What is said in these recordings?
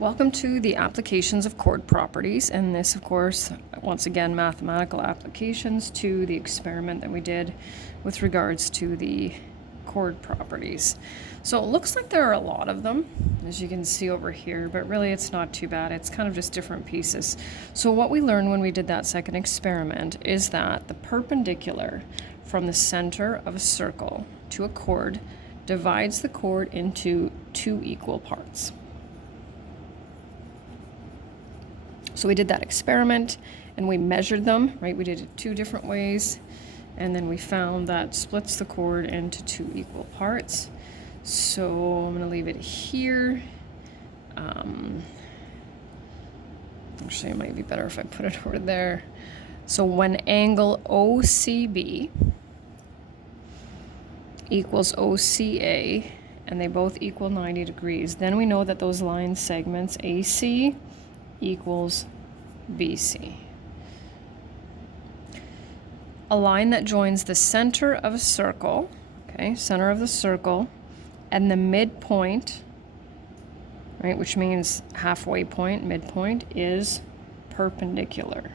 Welcome to the applications of chord properties, and this, of course, once again, mathematical applications to the experiment that we did with regards to the chord properties. So it looks like there are a lot of them, as you can see over here, but really it's not too bad. It's kind of just different pieces. So what we learned when we did that second experiment is that the perpendicular from the center of a circle to a chord divides the chord into two equal parts. So we did that experiment and we measured them, right? We did it two different ways, and then we found that splits the chord into two equal parts. So I'm going to leave it here. Actually, it might be better if I put it over there. So when angle OCB equals OCA, and they both equal 90 degrees, then we know that those line segments AC equals BC. A line that joins the center of a circle, okay, center of the circle, and the midpoint, right, which means halfway point, midpoint, is perpendicular.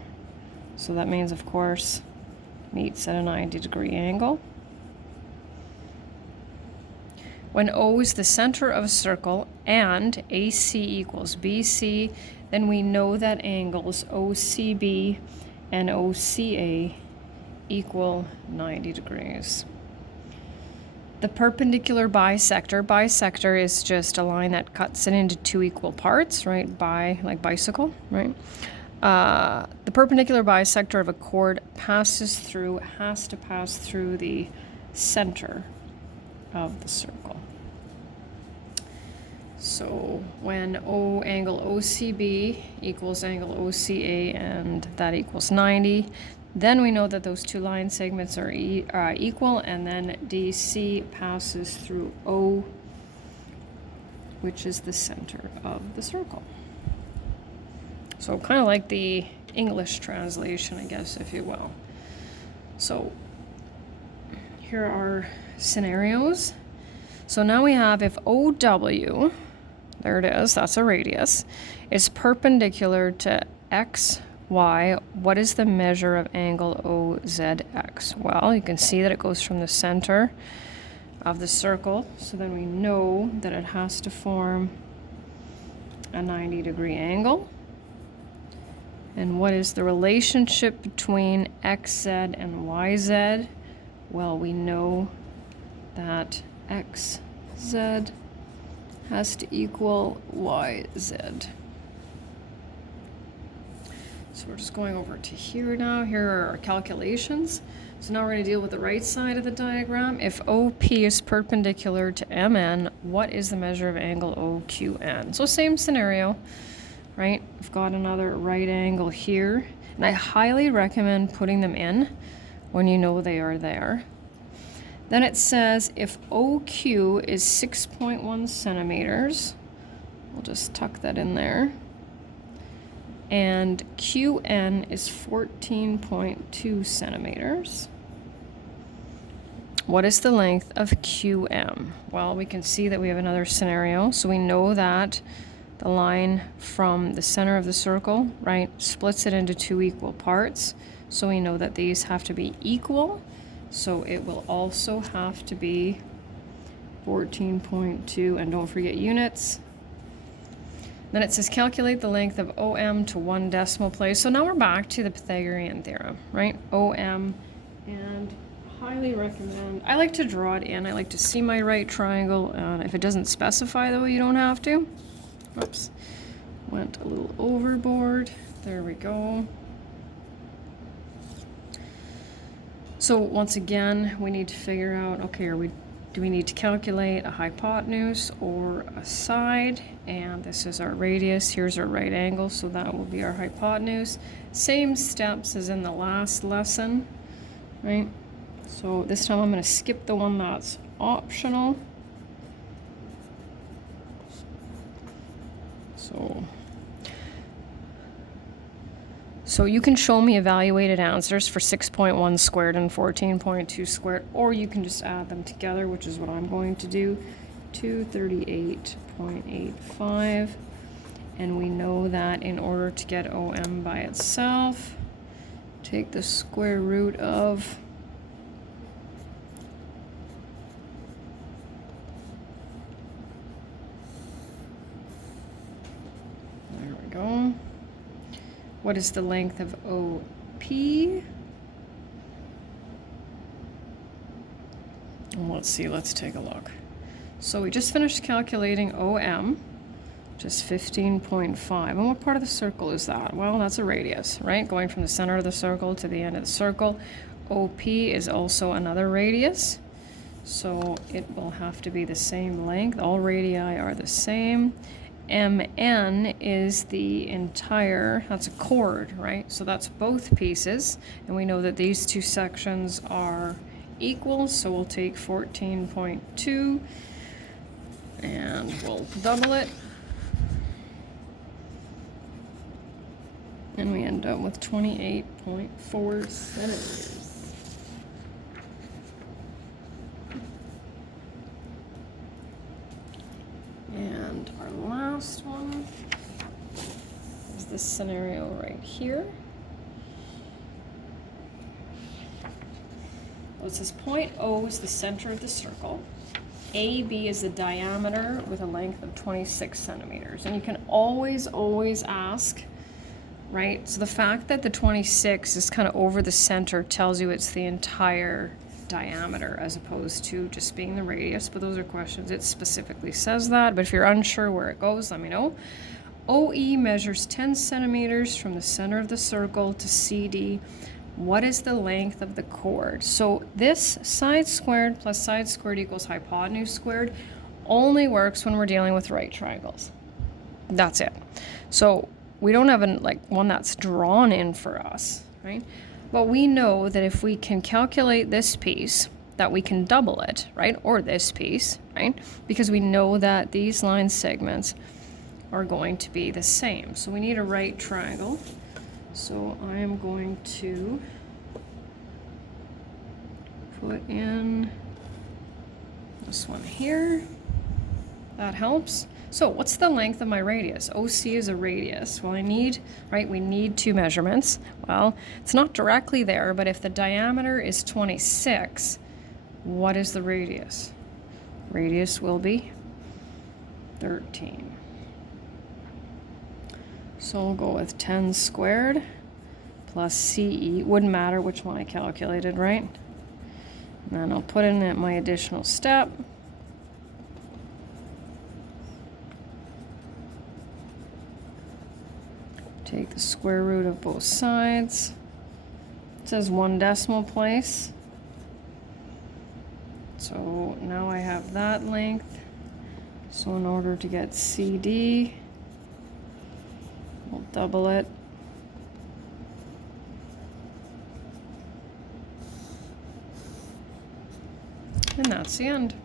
So that means, of course, meets at a 90-degree angle. When O is the center of a circle and AC equals BC, then we know that angles OCB and OCA equal 90 degrees. The perpendicular bisector is just a line that cuts it into two equal parts, right? Like bicycle, right? The perpendicular bisector of a chord has to pass through the center of the circle. So when angle OCB equals angle OCA and that equals 90, then we know that those two line segments are equal, and then DC passes through O, which is the center of the circle. So kind of like the English translation, I guess, if you will. So here are scenarios. So now we have if OW, there it is, that's a radius, is perpendicular to XY, what is the measure of angle OZX? Well, you can see that it goes from the center of the circle, so then we know that it has to form a 90-degree angle. And what is the relationship between XZ and YZ? Well, we know that XZ has to equal YZ. So we're just going over to here now. Here are our calculations. So now we're going to deal with the right side of the diagram. If OP is perpendicular to MN, what is the measure of angle OQN? So same scenario, right? We've got another right angle here, and I highly recommend putting them in when you know they are there. Then it says if OQ is 6.1 centimeters, we'll just tuck that in there, and QN is 14.2 centimeters. What is the length of QM? Well, we can see that we have another scenario, so we know that the line from the center of the circle, right, splits it into two equal parts, so we know that these have to be equal. So it will also have to be 14.2, and don't forget units. Then it says calculate the length of OM to 1 decimal place. So now we're back to the Pythagorean theorem, right? OM, and highly recommend, I like to draw it in. I like to see my right triangle. If it doesn't specify though, you don't have to. Oops, went a little overboard. There we go. So once again, we need to figure out, okay, do we need to calculate a hypotenuse or a side? And this is our radius. Here's our right angle, so that will be our hypotenuse. Same steps as in the last lesson, right? So this time I'm going to skip the one that's optional. So you can show me evaluated answers for 6.1 squared and 14.2 squared, or you can just add them together, which is what I'm going to do. 238.85 And we know that in order to get OM by itself, take the square root of there we go. What is the length of OP? Let's see, let's take a look. So we just finished calculating OM, which is 15.5. And what part of the circle is that? Well, that's a radius, right? Going from the center of the circle to the end of the circle. OP is also another radius, so it will have to be the same length. All radii are the same. MN is the entire, that's a chord, right? So that's both pieces, and we know that these two sections are equal, so we'll take 14.2 and we'll double it, and we end up with 28.4 centimeters. And our last one is this scenario right here. It says point O is the center of the circle. AB is the diameter with a length of 26 centimeters. And you can always ask, right? So the fact that the 26 is kind of over the center tells you it's the entire diameter as opposed to just being the radius, but those are questions. It specifically says that, but if you're unsure where it goes, let me know. OE measures 10 centimeters from the center of the circle to CD. What is the length of the chord? So this side squared plus side squared equals hypotenuse squared only works when we're dealing with right triangles. That's it. So we don't have one that's drawn in for us, right? But we know that if we can calculate this piece, that we can double it, right? Or this piece, right? Because we know that these line segments are going to be the same. So we need a right triangle. So I am going to put in this one here. That helps. So what's the length of my radius? OC is a radius. Well, we need two measurements. Well, it's not directly there, but if the diameter is 26, what is the radius? Radius will be 13. So we'll go with 10 squared plus CE. Wouldn't matter which one I calculated, right? And then I'll put in my additional step. Take the square root of both sides. It says 1 decimal place. So now I have that length. So in order to get CD, we'll double it. And that's the end.